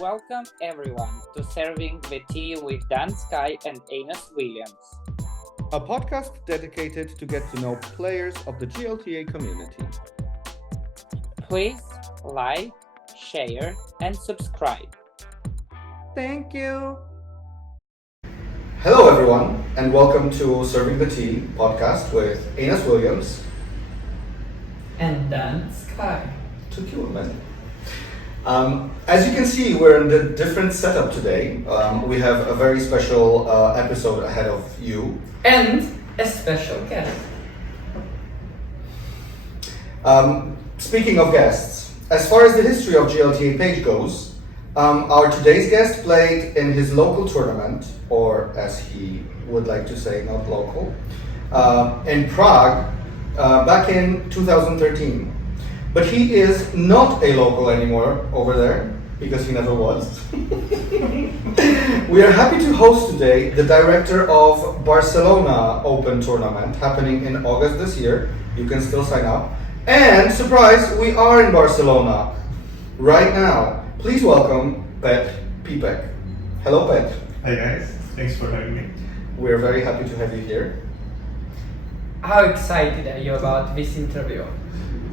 Welcome everyone to Serving the Tea with Dan Sky and Enos Williams, a podcast dedicated to get to know players of the GLTA community. Please like, share, and subscribe. Thank you. Hello, everyone, and welcome to Serving the Tea podcast with Enos Williams and Dan Sky. Took you a minute. As you can see, we're in a different setup today. We have a very special episode ahead of you. And a special guest. Speaking of guests, as far as the history of GLTA page goes, our today's guest played in his local tournament, or as he would like to say, not local, in Prague back in 2013. But he is not a local anymore over there, because he never was. We are happy to host today the director of Barcelona Open Tournament, happening in August this year. You can still sign up. And, surprise, we are in Barcelona right now. Please welcome Petr Pipek. Hello, Pet. Hi guys, thanks for having me. We're very happy to have you here. How excited are you about this interview?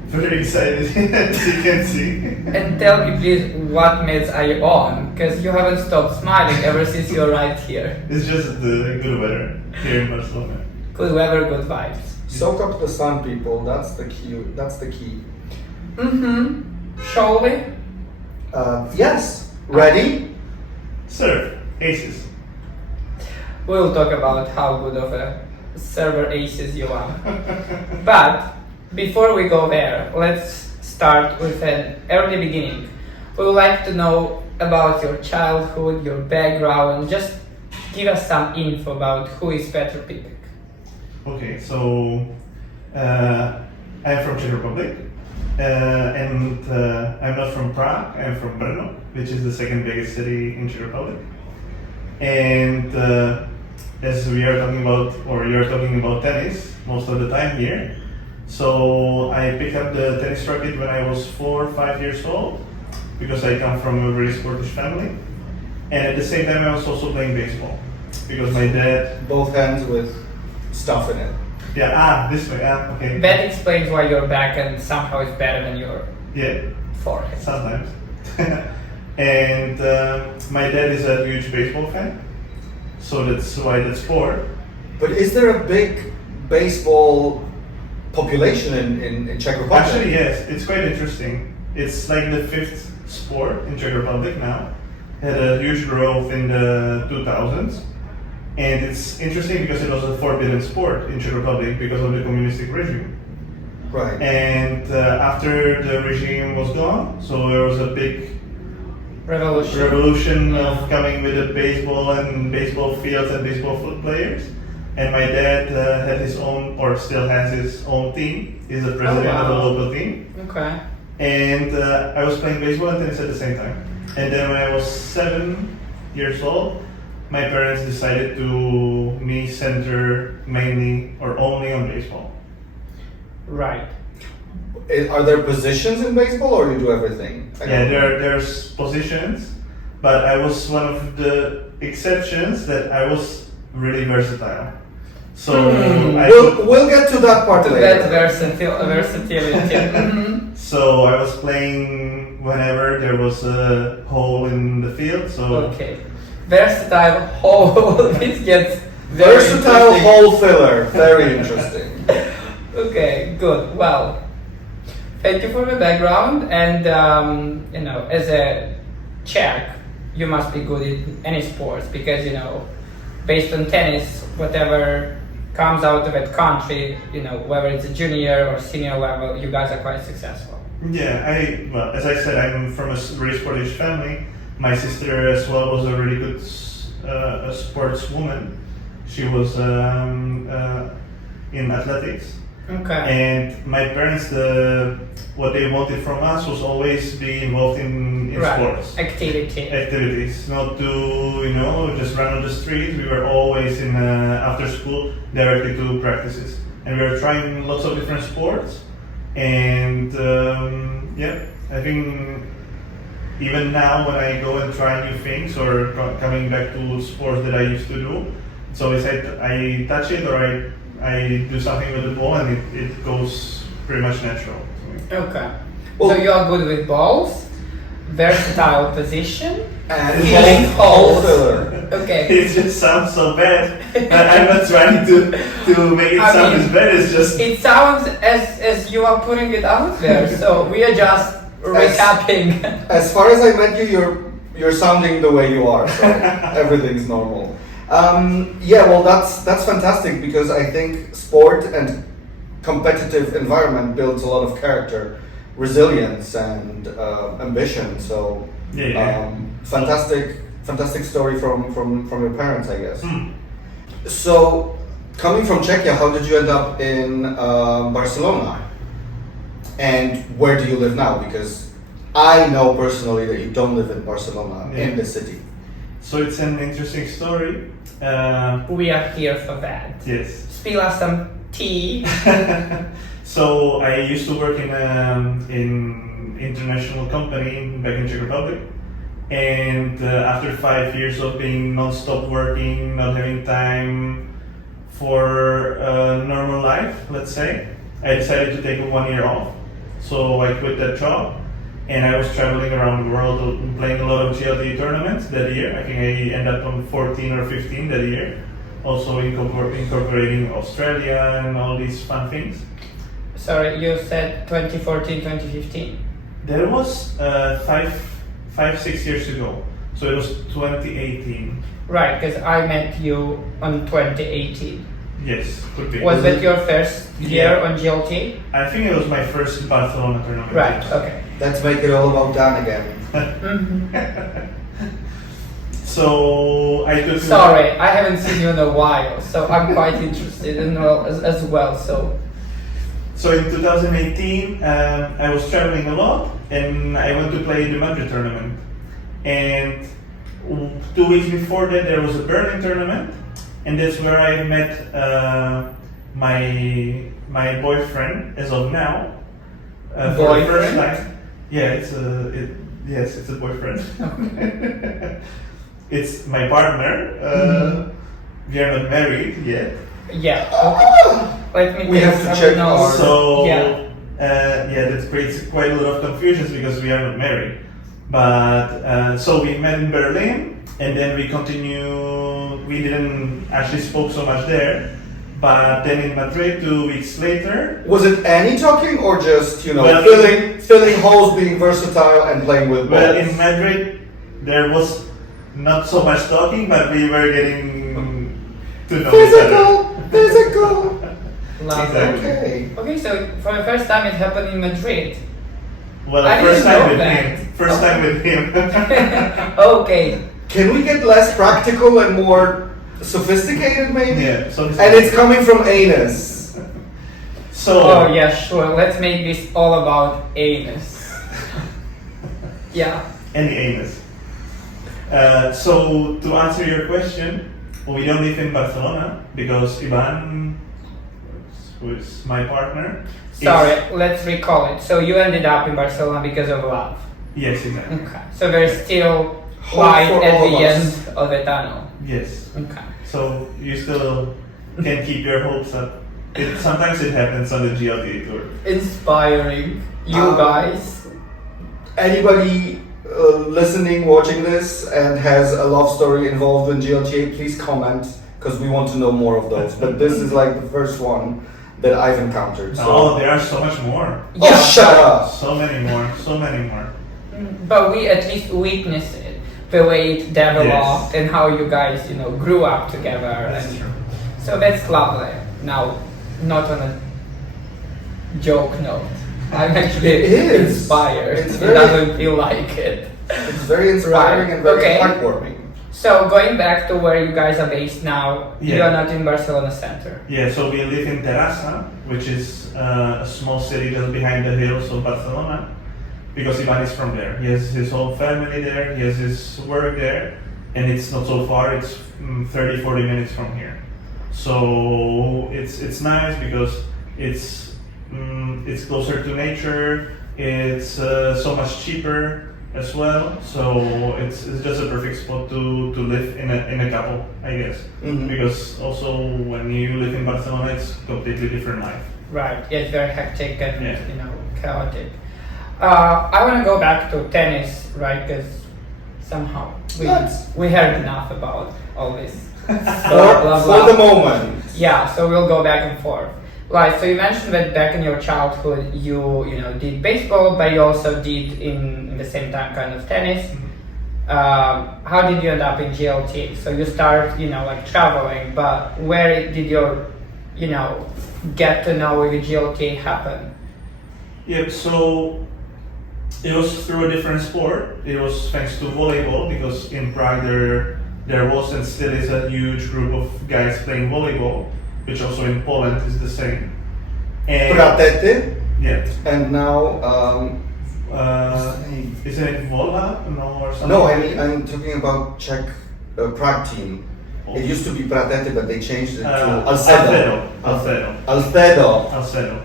Very excited, as you can see. And tell me please, what meds are you on? Because you haven't stopped smiling ever since you arrived here. It's just the good weather here in Barcelona. Good weather, good vibes. Soak up the sun, people. That's the key. Shall we? Yes. Ready? Serve, aces. We'll talk about how good of a server aces you are. But before we go there, let's start with an early beginning. We would like to know about your childhood, your background. Just give us some info about who is Petr Pipek. Okay, so I'm from Czech Republic, and I'm not from Prague. I'm from Brno, which is the second biggest city in Czech Republic. And as we are talking about, or you're talking about tennis most of the time here. So I picked up the tennis racket when I was 4 or 5 years old, because I come from a very sportive family. And at the same time I was also playing baseball, because my dad... Both hands with stuff in it. Yeah, this way, okay. That explains why your backhand somehow is better than your forehand. Sometimes. And my dad is a huge baseball fan, so that's why that sport. But is there a big baseball population in Czech Republic? Actually, yes, it's quite interesting. It's like the 5th sport in Czech Republic now. Had a huge growth in the 2000s. And it's interesting because it was a forbidden sport in Czech Republic because of the communistic regime. Right. And after the regime was gone, so there was a big revolution of coming with a baseball and baseball fields and baseball foot players. And my dad had his own, or still has his own team. He's the president of the local team. Okay. And I was playing baseball and tennis at the same time. And then when I was 7 years old, my parents decided to me center mainly or only on baseball. Right. Are there positions in baseball, or you do everything? There's positions, but I was one of the exceptions that I was really versatile. So we'll get to that part later. That's versatility. So I was playing whenever there was a hole in the field. So okay, versatile hole. This gets versatile hole filler. Very interesting. Okay, good. Well, thank you for the background. And as a Czech, you must be good in any sports because based on tennis, whatever comes out of that country, whether it's a junior or senior level, you guys are quite successful. Yeah, well, as I said, I'm from a very sportive family. My sister as well was a really good sportswoman. She was in athletics. Okay. And my parents, what they wanted from us was always be involved in sports. Activities, not to, just run on the street. We were always in, after school, directly to practices. And we were trying lots of different sports. And I think even now when I go and try new things or coming back to sports that I used to do, it's always I touch it or I do something with the ball and it goes pretty much natural to me. Okay. Well- So you are good with balls, versatile position, And feeling hole holes. filler. Okay. It just sounds so bad. I'm not trying to make it I sound mean, as bad. It's just It sounds as you are putting it out there, so we are just recapping. As far as I met you, you're sounding the way you are. So everything's normal. Yeah, well, that's fantastic because I think sport and competitive environment builds a lot of character, resilience, and ambition. So, Yeah. fantastic story from your parents, I guess. Hmm. So, coming from Czechia, how did you end up in Barcelona? And where do you live now? Because I know personally that you don't live in Barcelona, Yeah. in the city. So it's an interesting story. We are here for that. Yes. Spill us some tea. So I used to work in international company back in Czech Republic, and after 5 years of being non-stop working, not having time for normal life, let's say, I decided to take a 1 year off. So I quit that job, and I was traveling around the world playing a lot of GLT tournaments that year. I think I ended up on 14 or 15 that year. Also incorporating Australia and all these fun things. Sorry, you said 2014, 2015. That was 6 years ago. So it was 2018. Right, because I met you on 2018. Yes, could be. Was that your first year Yeah. on GLT? I think it was my first Barcelona tournament. Right, okay. Let's make it all about Dan again. So I took. Sorry, I haven't seen you in a while, so I'm quite interested in as well. So in 2018, I was traveling a lot, and I went to play the Madrid tournament. And 2 weeks before that, there was a Berlin tournament, and that's where I met my boyfriend as of now. For the first Boyfriend? time. Yeah, yes, it's a boyfriend. It's my partner. We are not married yet. Yeah. Okay. Let me We have to check our- So Yeah. That creates quite a lot of confusions because we are not married. But so we met in Berlin, and then we continue. We didn't actually spoke so much there, but then in Madrid 2 weeks later. Was it any talking or just, Well, filling holes, being versatile, and playing with balls? Well, in Madrid there was not so much talking, but we were getting to know each other. Physical. Lovely. Exactly. Okay. Okay, so for the first time it happened in Madrid. Well, I first didn't time know with that. him. First time with him. Okay. Can we get less practical and more sophisticated, maybe? Yeah. So And it's coming from anus. so. Oh yeah, sure. Let's make this all about anus. Yeah. Any anus. So to answer your question, we don't live in Barcelona because Ivan, who is my partner, Sorry, let's recall it. So you ended up in Barcelona because of love. Yes, exactly. Okay. So there's still Hope light for at all the of end us. of the tunnel. Yes. Okay. So you still can keep your hopes up. Sometimes it happens on the GLD tour. Inspiring. You guys. Anybody listening, watching this, and has a love story involved in GLTA, please comment because we want to know more of those. But this is like the first one that I've encountered. So. Oh, there are so much more. Oh, shut up! So many more. So many more. But we at least witnessed it, the way it developed and how you guys, grew up together. That's and true. So that's lovely. Now, not on a joke note. I'm actually It is. inspired. It's It very- doesn't feel like it. It's very inspiring Right, and very okay. heartwarming. So going back to where you guys are based now, you Yeah. are not in Barcelona center. Yeah, so we live in Terrassa, which is a small city just behind the hills of Barcelona, because Ivan is from there. He has his whole family there, he has his work there, and it's not so far, it's 30, 40 minutes from here. So it's nice because it's closer to nature, it's so much cheaper, as well. So it's just a perfect spot to live in a couple, I guess. Mhm. Because also when you live in Barcelona, it's completely different life. Right. Yeah, it's very hectic and Yeah. chaotic. I want to go back to tennis, right? Because somehow we heard enough about all this. For the moment. Yeah, so we'll go back and forth. Right. So you mentioned that back in your childhood, you did baseball, but you also did in the same time kind of tennis. How did you end up in GLT? So you start, like traveling, but where did your, get to know the GLT happen? Yeah, so it was through a different sport. It was thanks to volleyball, because in Prague there was and still is a huge group of guys playing volleyball, which also in Poland is the same. And Pratety. yeah. And now, Isn't it Vola? No, or something? no, I'm talking about Czech Prague team. Oh. It used to be Pratety, but they changed it to Alcedo. Alcedo.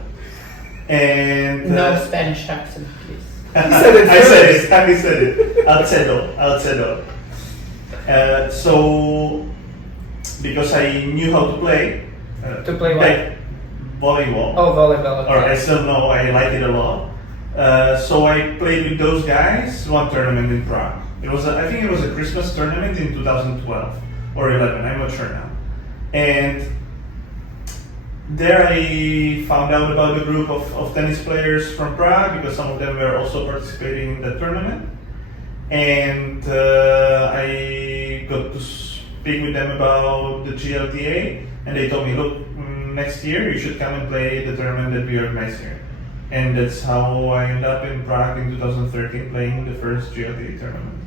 And No Spanish accent, please. He said it I first. said it. Alcedo. So, because I knew how to play. To play what? like volleyball. Oh, volleyball. Or Okay. I still know I like it a lot. So I played with those guys one tournament in Prague. I think it was a Christmas tournament in 2012 or 11. I'm not sure now. And there I found out about the group of tennis players from Prague, because some of them were also participating in the tournament. And I got to speak with them about the GLTA, and they told me, look, next year you should come and play the tournament that we organize here. And that's how I ended up in Prague in 2013 playing the first GLTA tournament.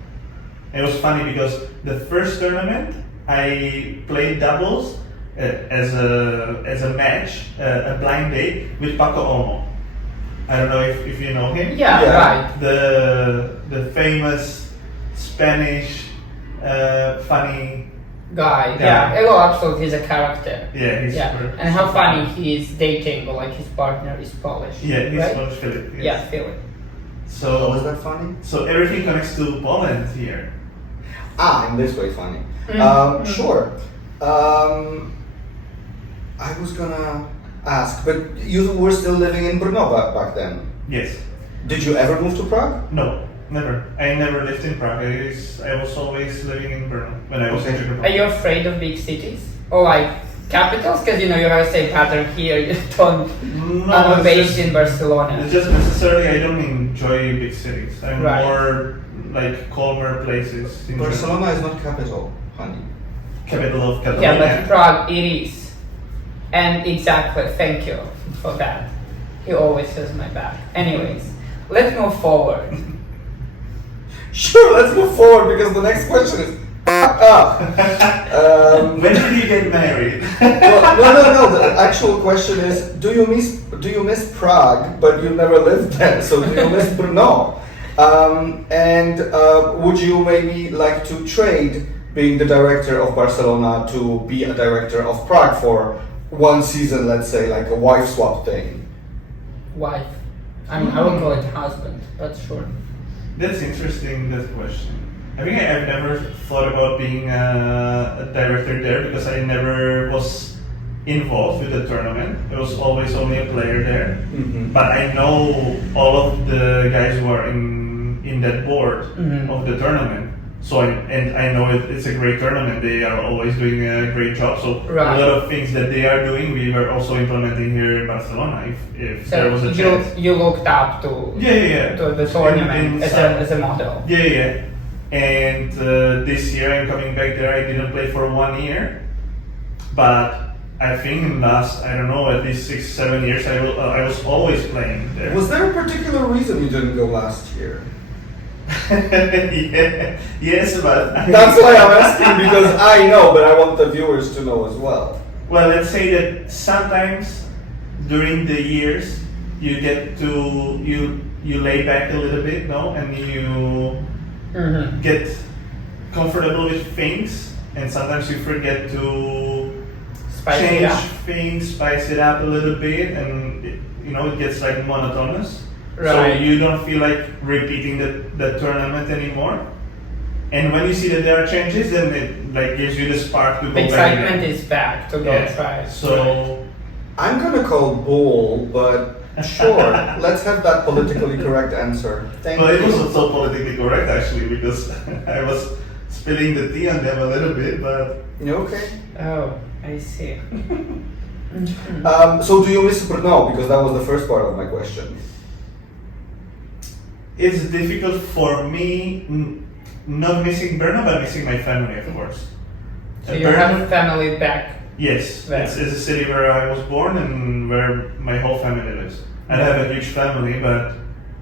And it was funny because the first tournament I played doubles as a match, a blind date with Paco Olmo. I don't know if you know him. Yeah, Yeah. right. The famous Spanish funny Guy. Yeah. Yeah, well, absolutely, he's a character. Yeah, he's Yeah, super. and how funny he's dating, but like his partner is Polish. Yeah, he's right? Polish Philip. Yes. Yeah, Philip. Oh, was So that funny? everything connects to Poland here. In this way, funny. Mm. Sure. I was gonna ask, but you were still living in Brno back then. Yes. Did you ever move to Prague? No, never. I never lived in Prague. I was always living in Brno when I was in Czech Are Republic. you afraid of big cities or like capitals? Because you have the same pattern here. You don't. No, I'm it's based just- in Barcelona. It's just necessarily I don't enjoy big cities. I'm Right. more like calmer places. in Barcelona is not capital, honey. general. Capital of Yeah, Catalonia. but Prague it is. And exactly, thank you for that. He always has my back. Anyways, let's move forward. Sure, let's move forward because the next question is up. When did you get married? Well, no. The actual question is: Do you miss Prague, but you never lived there? So do you miss Brno? And would you maybe like to trade being the director of Barcelona to be a director of Prague for one season? Let's say like a wife swap thing. Wife. I mean, I would call it husband, but sure. That's interesting, that question. I think I've never thought about being a director there because I never was involved with the tournament. I was always only a player there. Mhm. But I know all of the guys who are in that board Mhm. of the tournament. So I know it's a great tournament. They are always doing a great job. So Right. a lot of things that they are doing, we were also implementing here in Barcelona. If there was So a chance. you looked up to Yeah. to the tournament In as some- a model. Yeah. And this year I'm coming back there. I didn't play for 1 year, but I think in last, I don't know, at least 6-7 years I was always playing there. Was there a particular reason you didn't go last year? Yeah, yes, but That's why I'm asking because I know, but I want the viewers to know as well. well, let's say that sometimes during the years you get to you lay back a little bit, no, and you Mm-hmm. get comfortable with things, and sometimes you forget to Spice it change up. things, spice it up a little bit, and it gets like monotonous. So Right. you don't feel like repeating the tournament anymore. And when you see that there are changes, then it like gives you the spark to go The back excitement again. is back to go Yeah. try. Right. So I'm gonna call bull, but sure, let's have that politically correct answer. Thank well, it you. wasn't so politically correct actually because I was spilling the tea on them a little bit, but Okay. Oh, I see. So do you miss Brno? Because that was the first part of my question. it's difficult for me not missing Brno, but missing my family, of course. So you have family back. Yes, There. it's a city where I was born and where my whole family lives. I don't have a huge family, but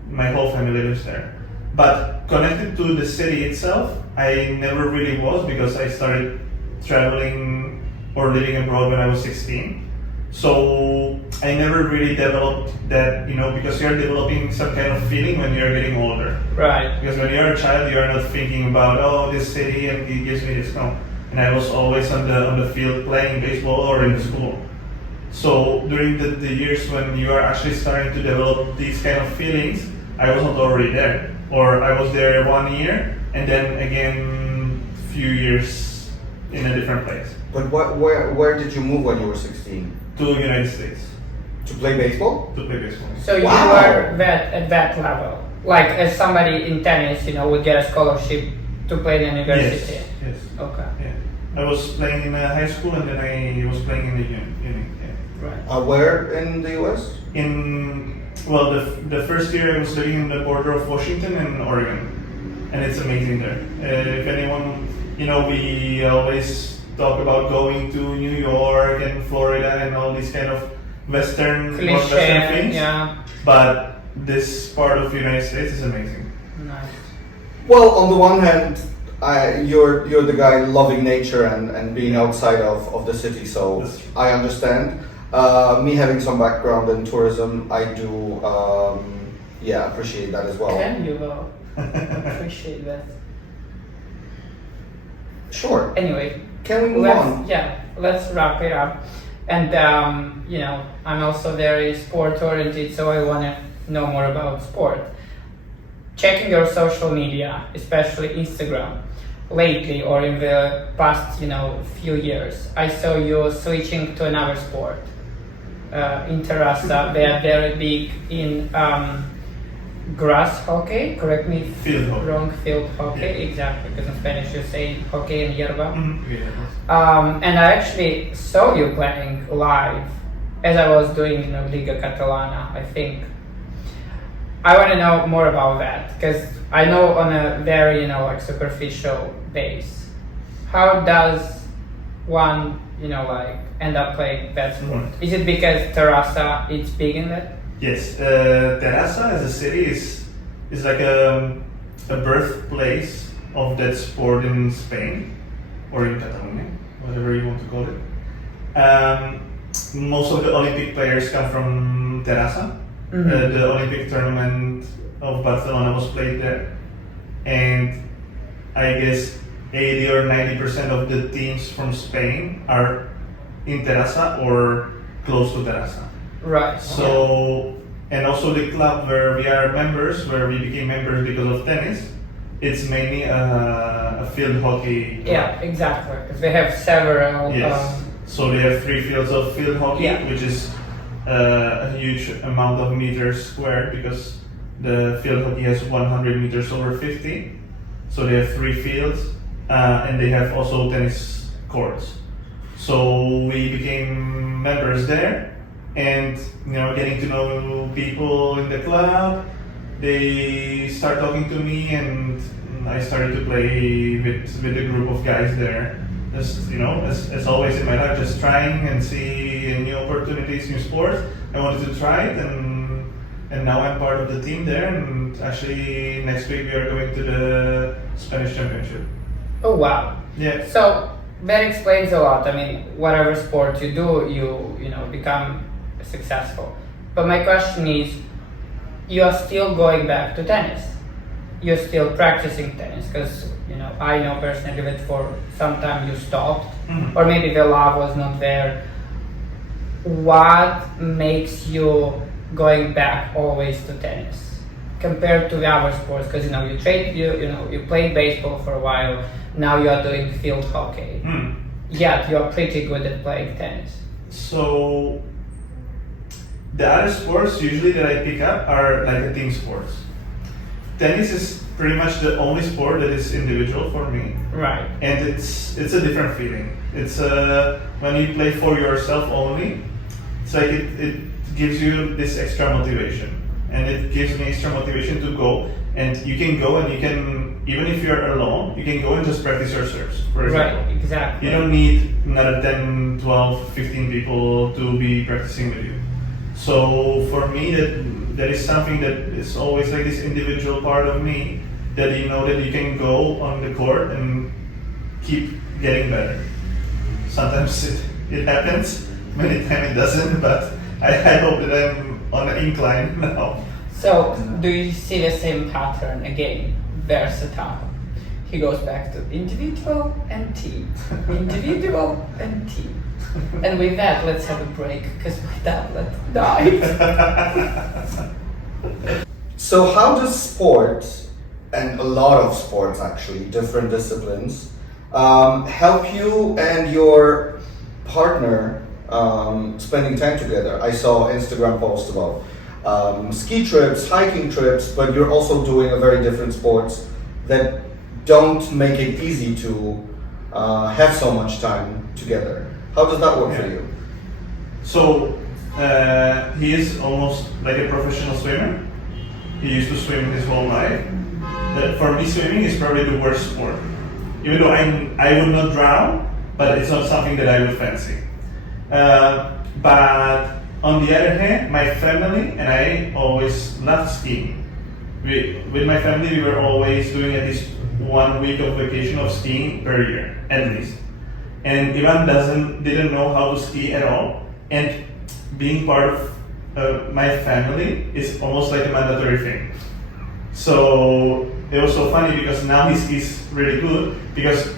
my whole family lives there. But connected to the city itself, I never really was because I started traveling or living abroad when I was 16. So I never really developed that, because you're developing some kind of feeling when you're getting older. Right. Because when you're a child, you're not thinking about, oh, this city and it gives me this. No. And I was always on the field playing baseball or in the school. So during the years when you are actually starting to develop these kind of feelings, I was not already there. Or I was there 1 year and then again few years in a different place. But where did you move when you were 16? To the United States To play baseball? to play baseball. So you Wow. were at that level, like as somebody in tennis, would get a scholarship to play in the university. Yes. Okay. Yeah. I was playing in high school and then I was playing in the uni. Yeah. Right. Where in the US? The first year I was living in the border of Washington and Oregon, and it's amazing there. If anyone, we always talk about going to New York and Florida and all these kind of more Western Cliche. things. Yeah. But this part of the United States is amazing. Nice. Well, on the one hand, you're the guy loving nature and being outside of the city, so That's true. I understand. Me having some background in tourism, I do appreciate that as well. Can you appreciate that? Sure. Anyway, Can we move on? let's wrap it up. And I'm also very sport oriented, so I want to know more about sport. Checking your social media, especially Instagram, lately or in the past, few years, I saw you switching to another sport. In Terrassa, they are very big in grass hockey. Correct me if Field hockey. wrong. Field hockey, Yeah. exactly. Because in Spanish you say hockey and yerba. Yeah. And I actually saw you playing live as I was doing Liga Catalana, I think. I want to know more about that because I know on a very superficial base. How does one end up playing that sport? Is it because Terrassa is big in that? Yes, Terrassa as a city is like a birthplace of that sport in Spain or in Catalonia, whatever you want to call it. Most of the Olympic players come from Terrassa. Mhm. The Olympic tournament of Barcelona was played there, and I guess 80 or 90% of the teams from Spain are in Terrassa or close to Terrassa. Right. So, and also the club where we are members, where we became members because of tennis, it's mainly a field hockey club. Yeah, exactly. Because they have several. Yes. So they have 3 fields of field hockey, Yeah. which is a huge amount of meters squared because the field hockey has 100 meters over 50. So they have 3 fields, and they have also tennis courts. So we became members there, and getting to know people in the club, they start talking to me, and I started to play with a group of guys there. Just as always in my life, just trying and see new opportunities, new sports. I wanted to try it, and now I'm part of the team there. And actually, next week we are going to the Spanish Championship. Oh wow. Yeah. So that explains a lot. I mean, whatever sport you do, you become successful. But my question is, you are still going back to tennis. You're still practicing tennis because I know personally that for some time you stopped, or maybe the love was not there. What makes you going back always to tennis compared to the other sports? Because you played baseball for a while. Now you are doing field hockey. Yet you are pretty good at playing tennis. So the other sports usually that I pick up are like the team sports. Tennis is pretty much the only sport that is individual for me. Right. And it's a different feeling. It's when you play for yourself only, it's like it gives you this extra motivation. And it gives me extra motivation to go. And you can go and you can, even if you're alone, you can go and just practice your serves, for example. Right, exactly. You don't need another 10, 12, 15 people to be practicing with you. So for me, that is something that is always like this individual part of me, that you know that you can go on the court and keep getting better. Sometimes it happens, many times it doesn't, but I hope that I'm on an incline now. So, do you see the same pattern again? Versatile. He goes back to individual and team. Individual and team. And with that, let's have a break, because my tablet died. So how does sport, and a lot of sports actually, different disciplines, help you and your partner spending time together? I saw Instagram posts about ski trips, hiking trips, but you're also doing a very different sports that don't make it easy to have so much time together. How does that work for you? So he is almost like a professional swimmer. He used to swim his whole life. For me, swimming is probably the worst sport. Even though I would not drown, but it's not something that I would fancy. But on the other hand, my family and I always loved skiing. With my family, we were always doing at least 1 week of vacation of skiing per year, at least. And Ivan didn't know how to ski at all. And being part of my family is almost like a mandatory thing. So it was so funny because now he skis really good because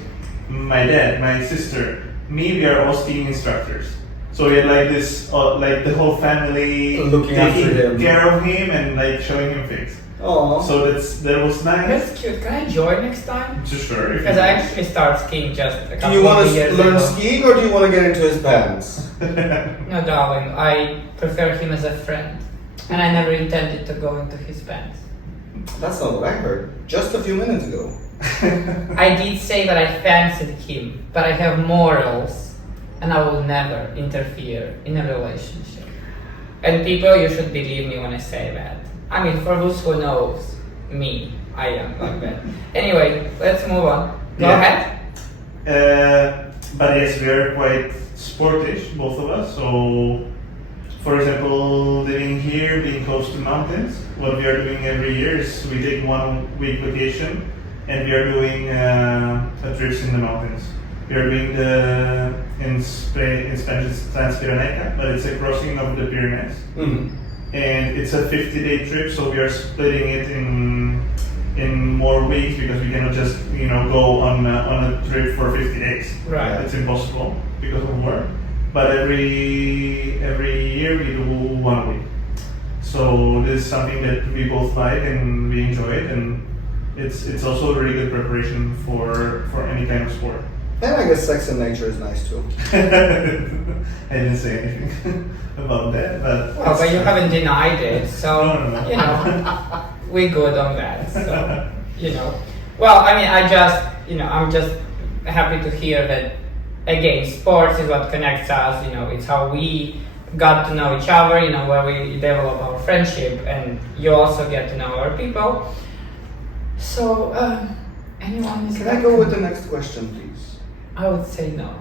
my dad, my sister, me, we are all skiing instructors. So we had like this, like the whole family looking after him, care of him, and like showing him things. Aww. So that was nice. That's cute. Can I join next time? Sure. Because I actually started skiing just a couple Do you want of years to learn ago. skiing or do you want to get into his pants? No, darling. I prefer him as a friend, and I never intended to go into his pants. That's not what I heard. Just a few minutes ago. I did say that I fancied him, but I have morals, and I will never interfere in a relationship. And people, you should believe me when I say that. I mean, for those who knows me, I am like that. Anyway, let's move on. Go ahead. But yes, we are quite sportish, both of us. So, for example, living here, being close to mountains, what we are doing every year is we take 1 week vacation and we are doing trips in the mountains. We are doing in Spanish it's Transpirenaica, but it's a crossing of the Pyrenees. Mm-hmm. And it's a 50-day trip, so we are splitting it in more weeks because we cannot just go on a trip for 50 days. Right. It's impossible because of work. But every year we do 1 week. So this is something that we both like and we enjoy it, and it's also a really good preparation for any kind of sport. And I guess sex and nature is nice too. I didn't say anything about that, but But you haven't denied it, so No. we're good on that. So well, I mean, I'm just happy to hear that. Again, sports is what connects us. It's how we got to know each other. Where we develop our friendship, and you also get to know our people. So, anyone is. Can I go with the next question, please? I would say no.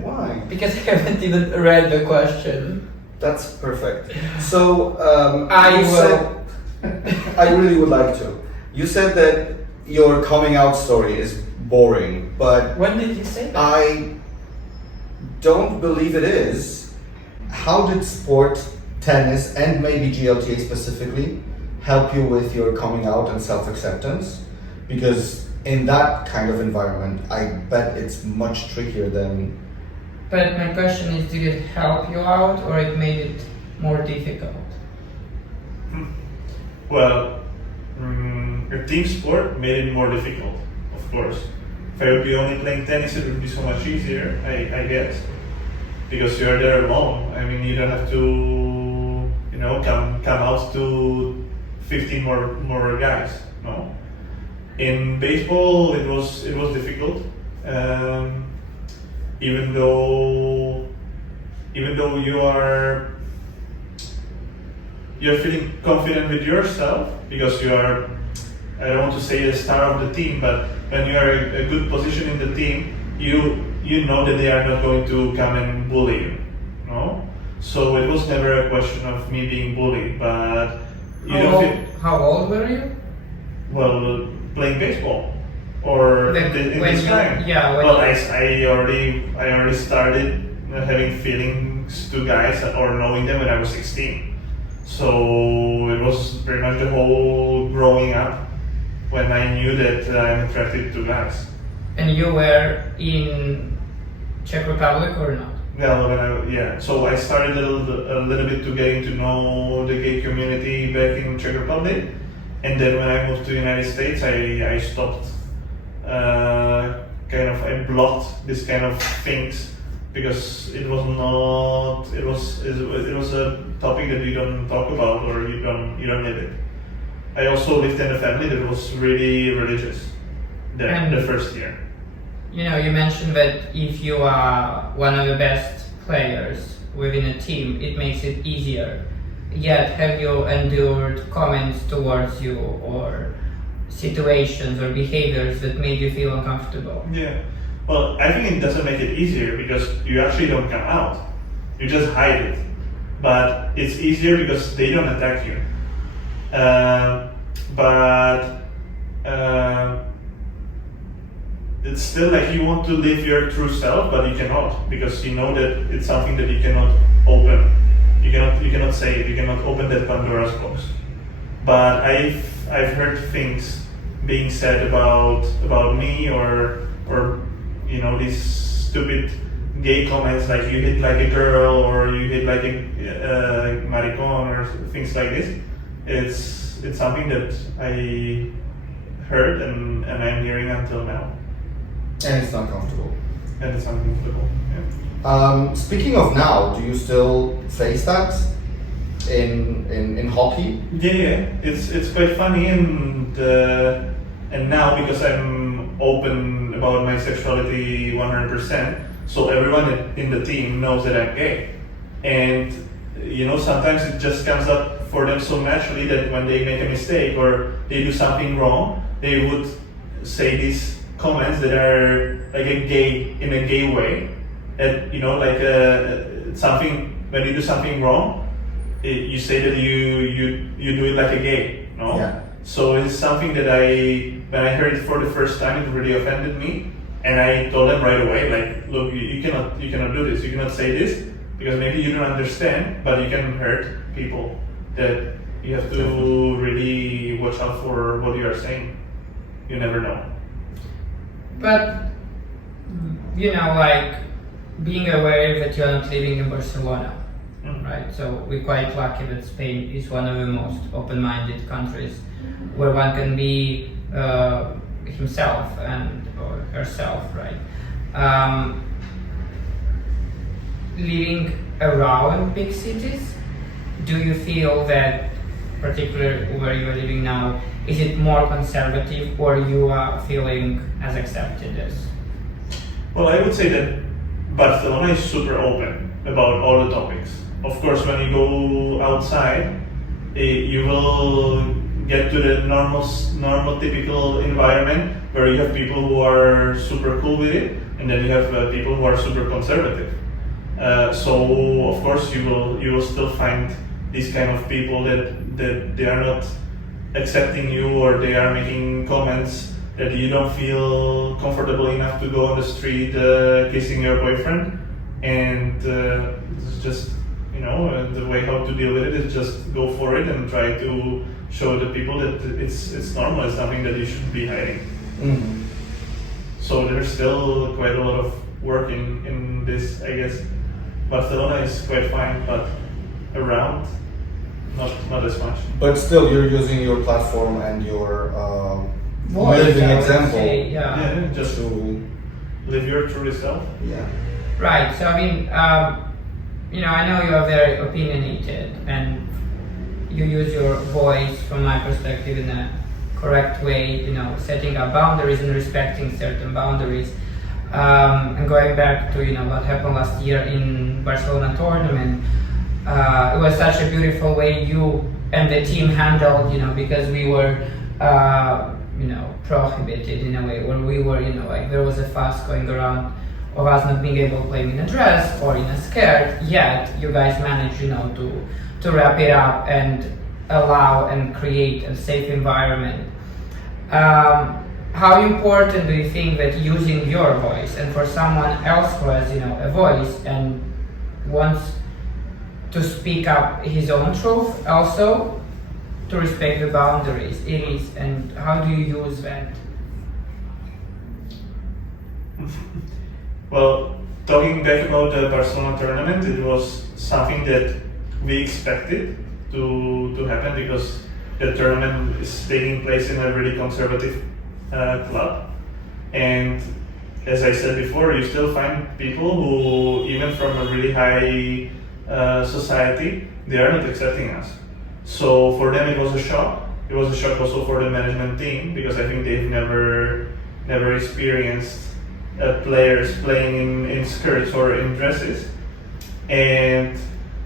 Why? Because I haven't even read the question. That's perfect. So, I you will. said, I really would like to. You said that your coming out story is boring, but When did you say that? I don't believe it is. How did sport, tennis, and maybe GLTA specifically help you with your coming out and self-acceptance? Because in that kind of environment, I bet it's much trickier than... But my question is, did it help you out or it made it more difficult? Well, a team sport made it more difficult, of course. If I would be only playing tennis, it would be so much easier, I guess, because you're there alone. I mean, you don't have to, come out to 15 more guys. No. In baseball, it was difficult, even though you're feeling confident with yourself because you are, I don't want to say the star of the team, but when you are a good position in the team, you know that they are not going to come and bully you, no? So it was never a question of me being bullied, but How old were you? Well, playing baseball or in this time. Yeah. Well, I already started having feelings to guys or knowing them when I was 16. So it was pretty much the whole growing up when I knew that I'm attracted to guys. And you were in Czech Republic or not? Yeah, so I started a little bit to getting to know the gay community back in Czech Republic, and then when I moved to the United States, I stopped. I blocked this kind of things because it was not. It was a topic that you don't talk about or you don't live it. I also lived in a family that was really religious. The first year. You mentioned that if you are one of the best players within a team, it makes it easier. Yet, have you endured comments towards you or situations or behaviors that made you feel uncomfortable? Yeah. Well, I think it doesn't make it easier because you actually don't come out. You just hide it. But it's easier because they don't attack you. It's still like you want to live your true self, but you cannot because you know that it's something that you cannot open. You cannot say it. You cannot open that Pandora's box. But I've heard things being said about me or these stupid gay comments like you hit like a girl or you hit like a maricon or things like this. It's something that I heard and I'm hearing until now. And it's not comfortable. And it's uncomfortable. Yeah. Speaking of now, do you still face that in hockey? Yeah. It's quite funny and now because I'm open about my sexuality 100%, so everyone in the team knows that I'm gay. And sometimes it just comes up for them so naturally that when they make a mistake or they do something wrong, they would say these comments that are like in a gay way. That something when you do something wrong, you say that you do it like a gay, no? Yeah. So it's something that when I heard it for the first time, it really offended me, and I told them right away, like, look, you cannot do this, you cannot say this, because maybe you don't understand, but you can hurt people. That you have to really watch out for what you are saying. You never know. But being aware that you're not living in Barcelona, right? So we're quite lucky that Spain is one of the most open-minded countries where one can be himself or herself, right? Living around big cities, do you feel that, particularly where you are living now, is it more conservative or you are feeling as accepted as? Well, I would say that Barcelona is super open about all the topics. Of course, when you go outside, you will get to the normal typical environment where you have people who are super cool with it, and then you have people who are super conservative. So of course you will still find these kind of people that they are not accepting you or they are making comments that you don't feel comfortable enough to go on the street kissing your boyfriend, and it's just the way how to deal with it is just go for it and try to show the people that it's normal, it's something that you shouldn't be hiding. Mm-hmm. So there's still quite a lot of work in this, I guess. Barcelona is quite fine, but around not as much. But still, you're using your platform and your Voice, living I would example say, yeah. Yeah, just to live your true self. yeah. Right. So I mean, I know you are very opinionated, and you use your voice, from my perspective, in a correct way. Setting up boundaries and respecting certain boundaries. And going back to what happened last year in Barcelona tournament, it was such a beautiful way you and the team handled. Because we were prohibited in a way, where we were like there was a fuss going around of us not being able to play in a dress or in a skirt, yet you guys managed to wrap it up and allow and create a safe environment. How important do you think that using your voice, and for someone else who has a voice and wants to speak up his own truth, also to respect the boundaries it is, and how do you use that? Well, talking back about the Barcelona tournament, it was something that we expected to happen because the tournament is taking place in a really conservative club. And as I said before, you still find people who, even from a really high society, they are not accepting us. So for them it was a shock. It was a shock also for the management team because I think they've never experienced players playing in skirts or in dresses, and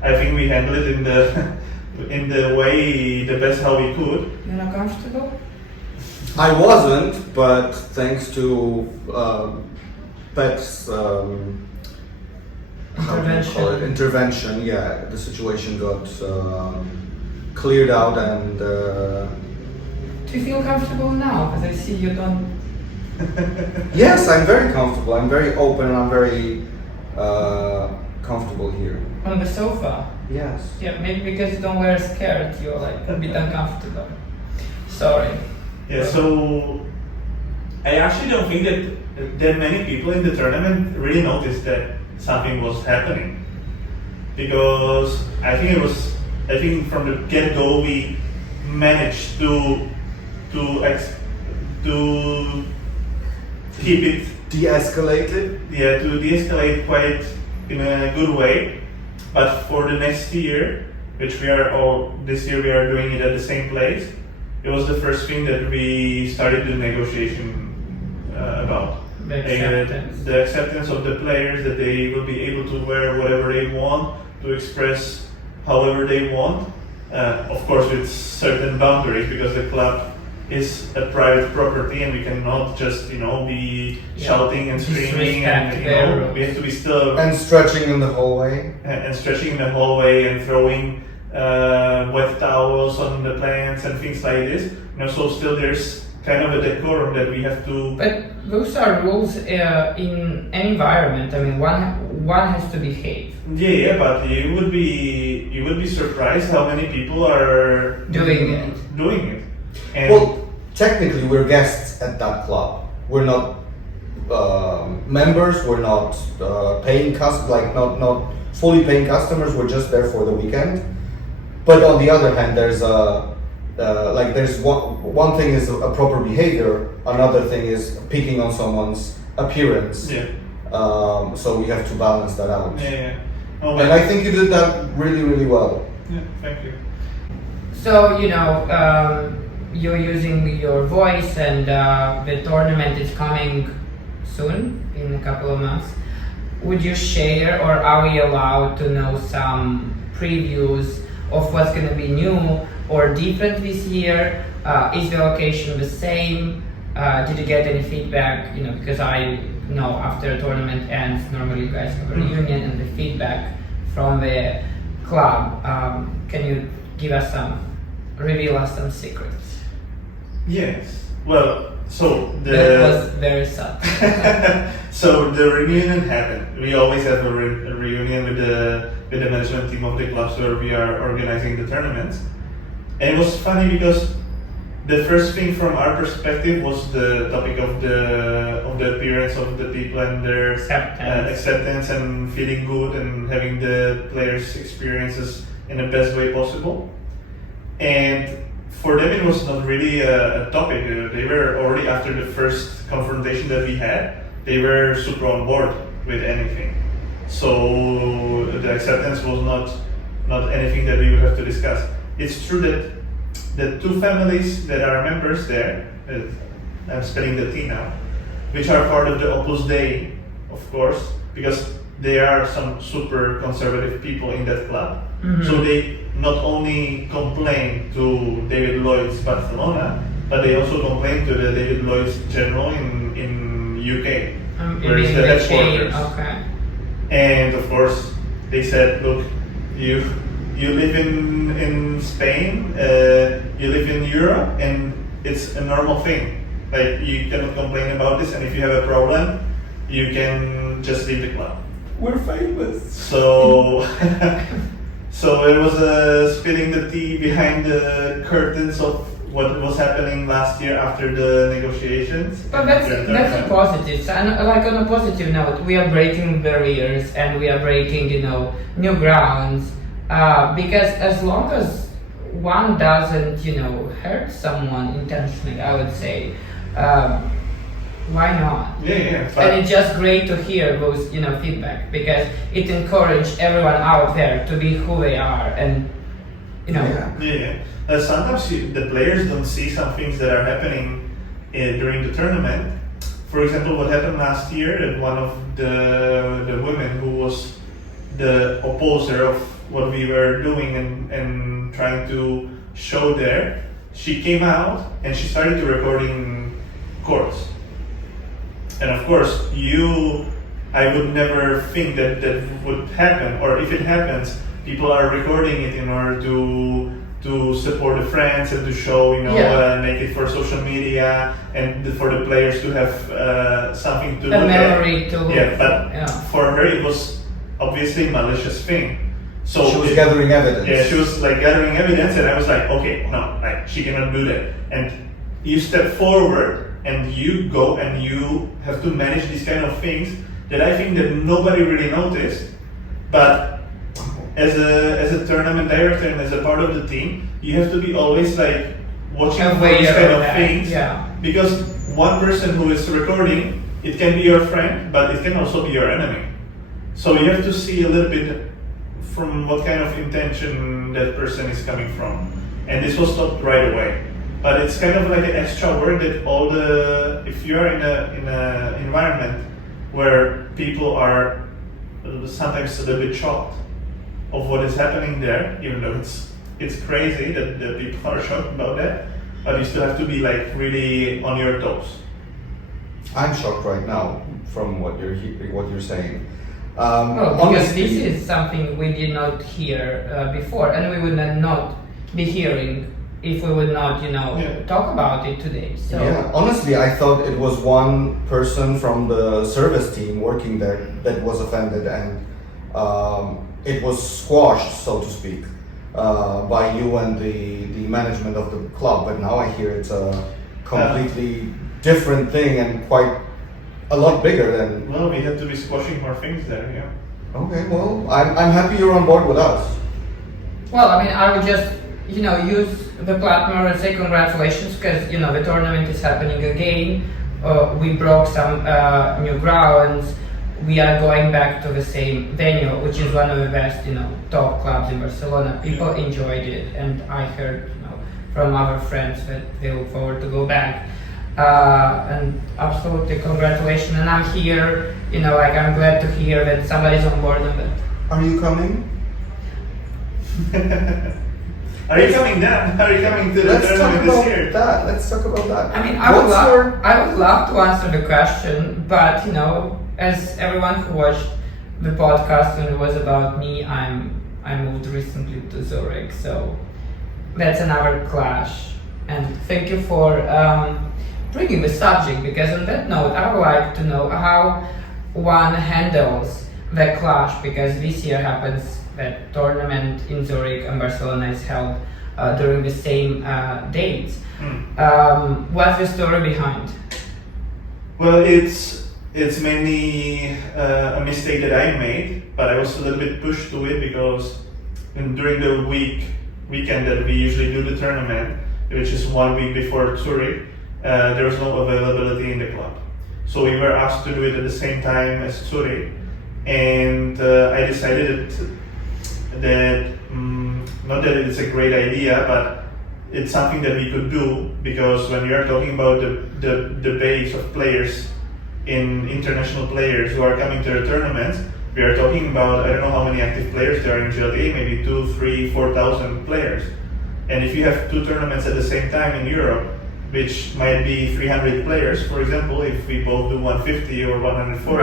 I think we handled it in the way the best how we could. You're not comfortable? I wasn't, but thanks to Pet's intervention, yeah, the situation got cleared out, and Do you feel comfortable now? Because I see you don't. yes, I'm very comfortable. I'm very open. I'm very comfortable here. On the sofa? Yes. Yeah, maybe because you don't wear a skirt, you're like a bit uncomfortable. Sorry. Yeah, so I actually don't think that many people in the tournament really noticed that something was happening, because I think from the get-go we managed to keep it De-escalated. yeah, to de-escalate quite in a good way. But for the next year, which this year we are doing it at the same place, it was the first thing that we started the negotiation about. The acceptance of the players, that they will be able to wear whatever they want, to express however they want, of course with certain boundaries, because the club is a private property and we cannot just be shouting and screaming, and we have to be still And stretching in the hallway. and stretching in the hallway and throwing wet towels on the plants and things like this. So still there's kind of a decorum that we have to. But those are rules in any environment. I mean, one has to behave. Yeah, but you would be surprised how many people are Doing it. And Well, technically, we're guests at that club. We're not members. We're not paying not fully paying customers. We're just there for the weekend. But on the other hand, there's one thing is a proper behavior. Another thing is picking on someone's appearance. yeah, So we have to balance that out. yeah. Oh, And I think you did that really, really well. yeah, thank you. So you're using your voice, and the tournament is coming soon, in a couple of months. Would you share, or are we allowed to know some previews of what's going to be new or different this year? Is the location the same? Did you get any feedback? Because I know after a tournament ends, normally you guys have a reunion, and the feedback from the club. Can you reveal us some secrets? Yes. Well, so That was very sad. so the reunion happened. We always have a reunion with the management team of the clubs where we are organizing the tournaments. And it was funny because the first thing from our perspective was the topic of the appearance of the people and their acceptance and feeling good and having the players' experiences in the best way possible. And for them, it was not really a topic. They were already after the first confrontation that we had, they were super on board with anything. So the acceptance was not anything that we would have to discuss. It's true that the two families that are members there, I'm spelling the T now, which are part of the Opus Dei, of course, because there are some super conservative people in that club. Mm-hmm. So they not only complain to David Lloyd's Barcelona, but they also complain to the David Lloyd's General in UK, where is the headquarters. Okay. And of course, they said, look, you live in Spain, you live in Europe, and it's a normal thing. Like, you cannot complain about this, and if you have a problem, you can just leave the club. We're famous. So, so it was spilling the tea behind the curtains of what was happening last year after the negotiations. But that's a positive. So, and like on a positive note, we are breaking barriers and we are breaking, new grounds. Because as long as one doesn't, hurt someone intentionally, I would say, why not? Yeah. And it's just great to hear those, feedback, because it encouraged everyone out there to be who they are, and Yeah. Sometimes the players don't see some things that are happening during the tournament. For example, what happened last year, that one of the women who was the opposer of what we were doing and trying to show there, she came out and she started to recording courts. And of course, I would never think that would happen, or if it happens, people are recording it in order to support the friends and to show, make it for social media and for the players to have something to look at. A memory to. Yeah, but for her it was obviously a malicious thing. So she was gathering evidence. Yeah, she was like gathering evidence, and I was like, okay, no, like she cannot do that. And you step forward and you go and you have to manage these kind of things that I think that nobody really noticed, but as a tournament director and as a part of the team, you have to be always like watching for these kind of things. Yeah. Because one person who is recording, it can be your friend, but it can also be your enemy. So you have to see a little bit from what kind of intention that person is coming from. And this was stopped right away. But it's kind of like an extra work that if you are in a environment where people are sometimes a little bit shocked of what is happening there, even though it's crazy that the people are shocked about that, but you still have to be like really on your toes. I'm shocked right now from what you're saying. Because this is something we did not hear before, and we would not be hearing if we would not, talk about it today. So yeah, honestly, I thought it was one person from the service team working there that was offended, and it was squashed, so to speak, by you and the management of the club. But now I hear it's a completely different thing and quite a lot bigger than. Well, we had to be squashing more things there, yeah. Okay, well, I'm happy you're on board with us. Well, I mean, I would just, use the platform and say congratulations, because, the tournament is happening again. We broke some new grounds. We are going back to the same venue, which is one of the best, top clubs in Barcelona. People enjoyed it, and I heard, from other friends that they look forward to go back. And absolutely congratulations. And I'm here, I'm glad to hear that somebody's on board with it. Are you coming? Are you coming down? Are you coming to the tournament this year? Let's talk about that. I mean, I would love to answer the question, but as everyone who watched the podcast when it was about me, I moved recently to Zurich, so that's another clash. And thank you for bringing the subject, because on that note, I would like to know how one handles the clash, because this year happens that tournament in Zurich and Barcelona is held during the same dates. What's the story behind? Well, it's mainly a mistake that I made, but I was a little bit pushed to it because during the week weekend that we usually do the tournament, which is 1 week before Zurich, there was no availability in the club. So we were asked to do it at the same time as Zurich, and I decided that not that it's a great idea, but it's something that we could do, because when we are talking about the base of players, in international players who are coming to the tournaments, we are talking about, I don't know how many active players there are in GLTA, maybe 2, 3, 4,000 players. And if you have 2 tournaments at the same time in Europe, which might be 300 players, for example, if we both do 150 or 140,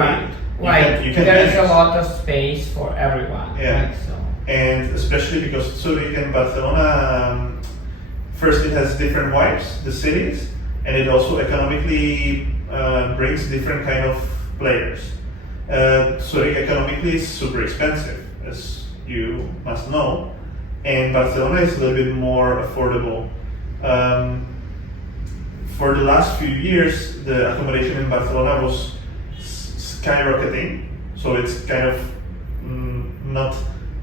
you can there is manage. a lot of space for everyone. Yeah. Right? So. And especially because Zurich and Barcelona, first it has different vibes, the cities, and it also economically brings different kind of players. Zurich economically is super expensive, as you must know, and Barcelona is a little bit more affordable. For the last few years, the accommodation in Barcelona was skyrocketing, so it's kind of not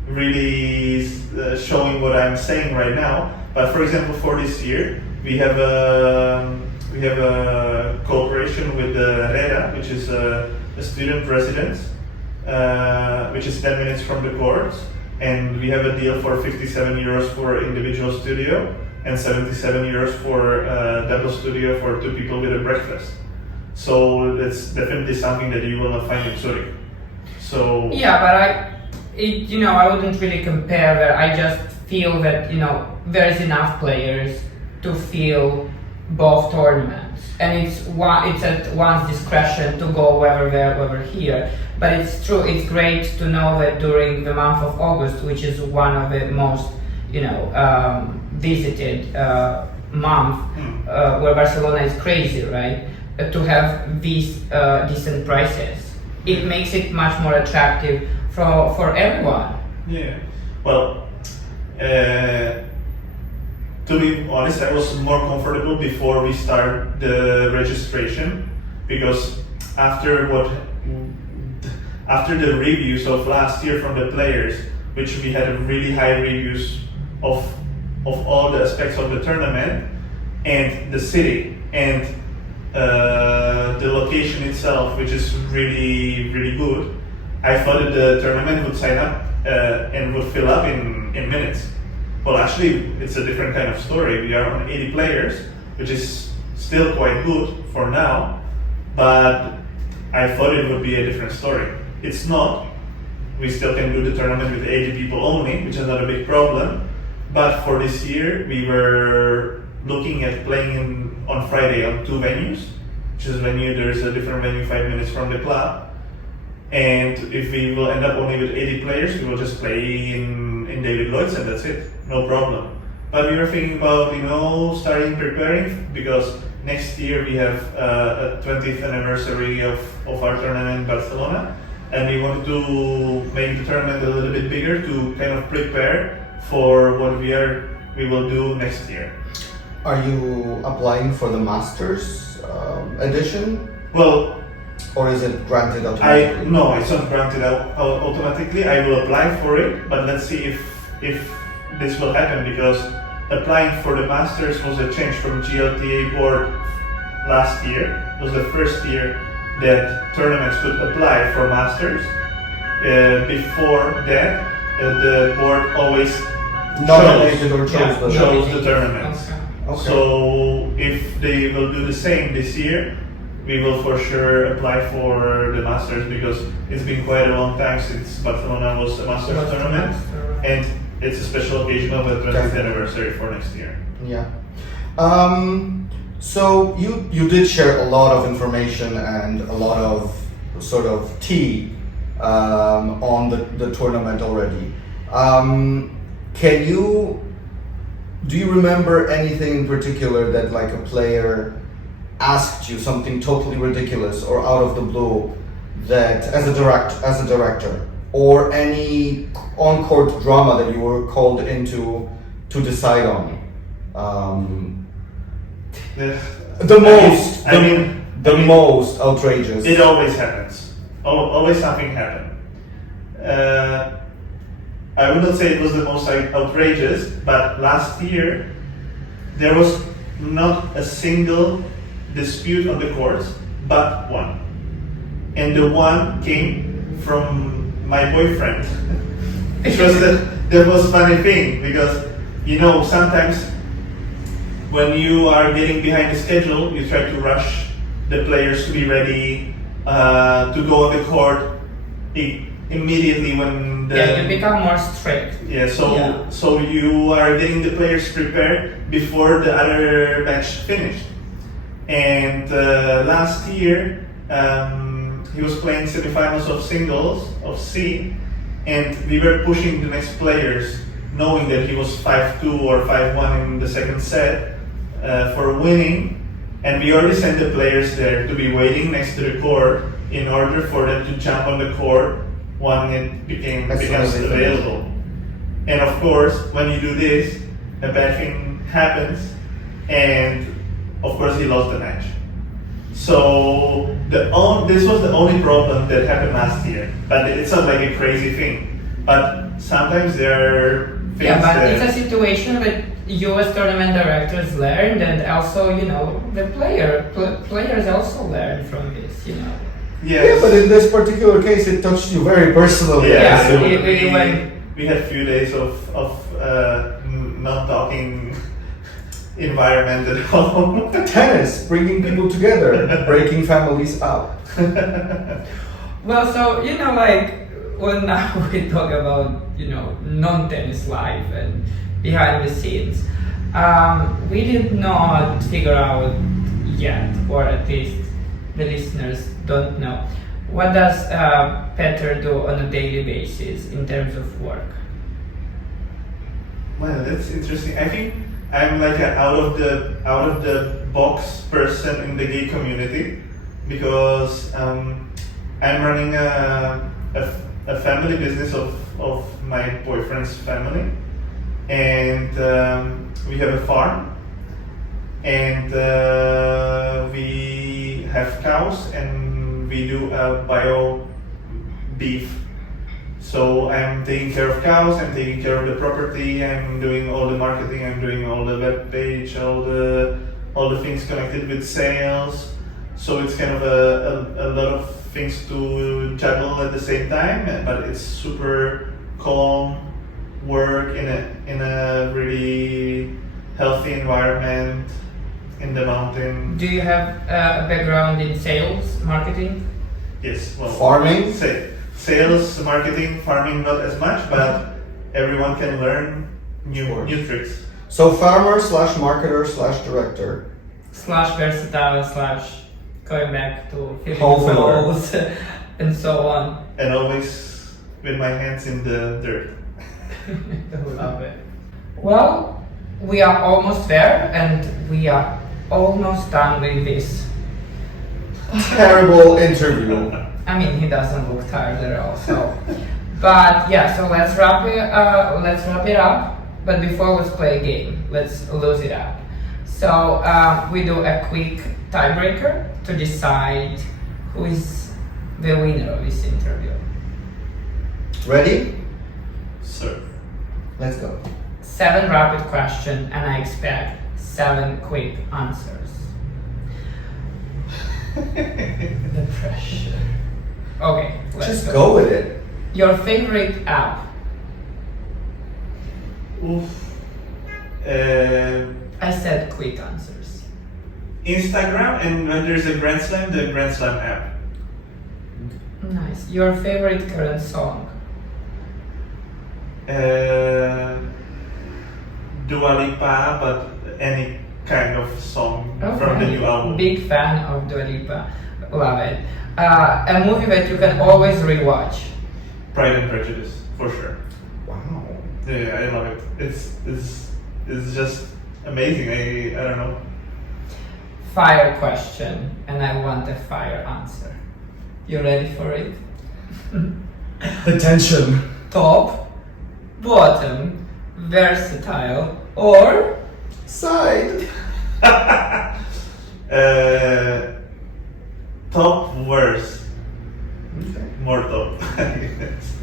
really showing what I'm saying right now. But for example, for this year, we have a cooperation with the REDA, which is a student residence, which is 10 minutes from the courts, and we have a deal for 57 euros for individual studio and 77 euros for double studio for 2 people with a breakfast. So that's definitely something that you will not find in Zurich. So yeah, but I wouldn't really compare that. I just feel that there is enough players to fill both tournaments, and it's at one's discretion to go whether there, whether here. But it's true. It's great to know that during the month of August, which is one of the most visited month, where Barcelona is crazy, right? To have these decent prices, it makes it much more attractive for everyone. Yeah. Well, to be honest, I was more comfortable before we start the registration, because after the reviews of last year from the players, which we had really high reviews of all the aspects of the tournament and the city and the location itself, which is really, really good, I thought that the tournament would sign up and would fill up in minutes. Well, actually, it's a different kind of story. We are on 80 players, which is still quite good for now, but I thought it would be a different story. It's not. We still can do the tournament with 80 people only, which is not a big problem. But for this year, we were looking at playing on Friday on 2 venues, which is there's a different venue 5 minutes from the club. And if we will end up only with 80 players, we will just play in David Lloyd's and that's it, no problem. But we were thinking about, starting preparing, because next year we have a 20th anniversary of our tournament in Barcelona, and we want to make the tournament a little bit bigger to kind of prepare for what we will do next year. Are you applying for the Masters edition? Well, or is it granted automatically? No, it's not granted automatically. I will apply for it, but let's see if this will happen, because applying for the Masters was a change from GLTA board last year. It was the first year that tournaments could apply for Masters. Before that, the board always nominated or chose the tournaments. Okay. So if they will do the same this year, we will for sure apply for the Masters, because it's been quite a long time since Barcelona was a Masters tournament, and it's a special occasion of the 20th anniversary for next year. Yeah. So you did share a lot of information and a lot of sort of tea on the tournament already. Do you remember anything in particular that like a player asked you, something totally ridiculous or out of the blue, that as a director, or any on-court drama that you were called into to decide on? The most outrageous. It always happens. Always something happens. I would not say it was the most outrageous, but last year there was not a single dispute on the courts, but one. And the one came from my boyfriend. Which was the most funny thing, because sometimes when you are getting behind the schedule, you try to rush the players to be ready to go on the court immediately when you become more strict. So you are getting the players prepared before the other match finished. And last year he was playing semifinals of singles of C, and we were pushing the next players, knowing that he was 5-2 or 5-1 in the second set for winning. And we already sent the players there to be waiting next to the court in order for them to jump on the court when it becomes available. And of course, when you do this, a bad thing happens, and of course he lost the match. So this was the only problem that happened last year. But it's not like a crazy thing. But sometimes there are things it's a situation that you as tournament directors learned, and also the players also learn from this. Yes. Yeah, but in this particular case, it touched you very personally. We had a few days of not talking environment at home. Tennis, bringing people together, breaking families up. Well, so when now we talk about non-tennis life and behind the scenes, we did not figure out yet, or at least the listeners don't know, what does Petr do on a daily basis in terms of work? Well, that's interesting. I think I'm like an out of the box person in the gay community, because I'm running a family business of my boyfriend's family, and we have a farm, and we have cows, and we do bio beef. So I'm taking care of cows, I'm taking care of the property, I'm doing all the marketing, I'm doing all the web page, all the things connected with sales. So it's kind of a lot of things to juggle at the same time, but it's super calm work in a really healthy environment in the mountain. Do you have a background in sales, marketing? Yes. Well, farming? Sales, marketing, farming not as much, but everyone can learn new tricks. So farmer / marketer / director / versatile / going back to filling Wholesaler. roles and so on. And always with my hands in the dirt. Love it. Well, we are almost there, and we are almost done with this. terrible interview. I mean, he doesn't look tired at all. So, but yeah, so let's wrap it up. But before, let's play a game. Let's lose it up. So we do a quick tiebreaker to decide who is the winner of this interview. Ready? Sir. Let's go. 7 rapid questions, and I expect 7 quick answers. The pressure. Okay, let's Just go with it. Your favorite app? Oof. I said quick answers. Instagram, and when there's a Grand Slam, the Grand Slam app. Nice. Your favorite current song? Dua Lipa, but any kind of song from the new album. Big fan of Dua Lipa. Love it. A movie that you can always rewatch? Pride and Prejudice, for sure. Wow. Yeah, I love it. It's just amazing. I don't know. Fire question, and I want a fire answer. You ready for it? Attention. Top, bottom, versatile, or Side. Top, worst. Okay. More top. I guess.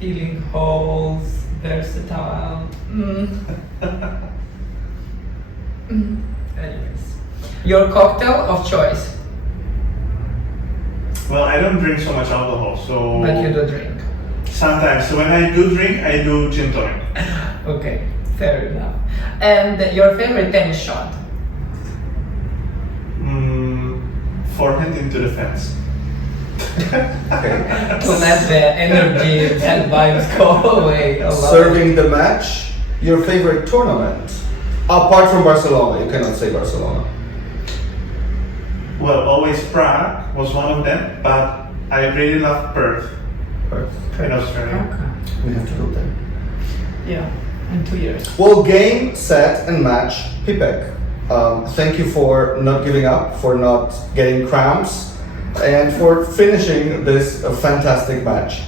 Filling holes, versatile. Anyways, your cocktail of choice, Well, I don't drink so much alcohol, so but you do drink. sometimes. So when I do drink, I do gin tonic. Okay, fair enough. And your favorite tennis shot? Forehand into the fence. Okay. To let the energy and vibes go away. I love it. Serving the match, your favorite tournament? Apart from Barcelona, you cannot say Barcelona. Well, always Prague was one of them, but I really love Perth in Australia. Okay. We have to go there. Yeah, in 2 years. Well, game, set, and match, Pipek. Thank you for not giving up, for not getting cramps, and for finishing this fantastic match.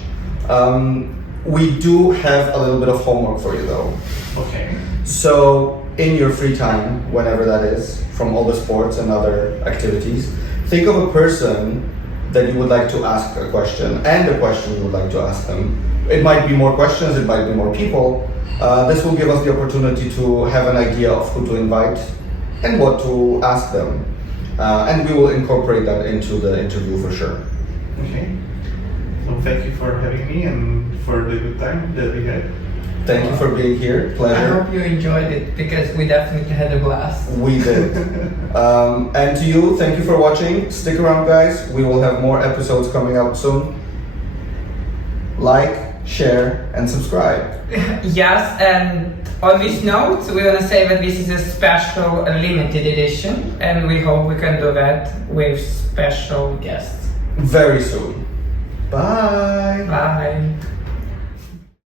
We do have a little bit of homework for you though. Okay. So, in your free time, whenever that is, from all the sports and other activities, think of a person that you would like to ask a question and a question you would like to ask them. It might be more questions, it might be more people. This will give us the opportunity to have an idea of who to invite and what to ask them. And we will incorporate that into the interview for sure. Okay. So thank you for having me and for the good time that we had. Thank you for being here. I Pleasure. hope you enjoyed it because we definitely had a blast. We did. And to you, thank you for watching. Stick around, guys. We will have more episodes coming out soon. Like, share, and subscribe. Yes, and on this note, we want to say that this is a special limited edition, and we hope we can do that with special guests. Very soon. Bye. Bye.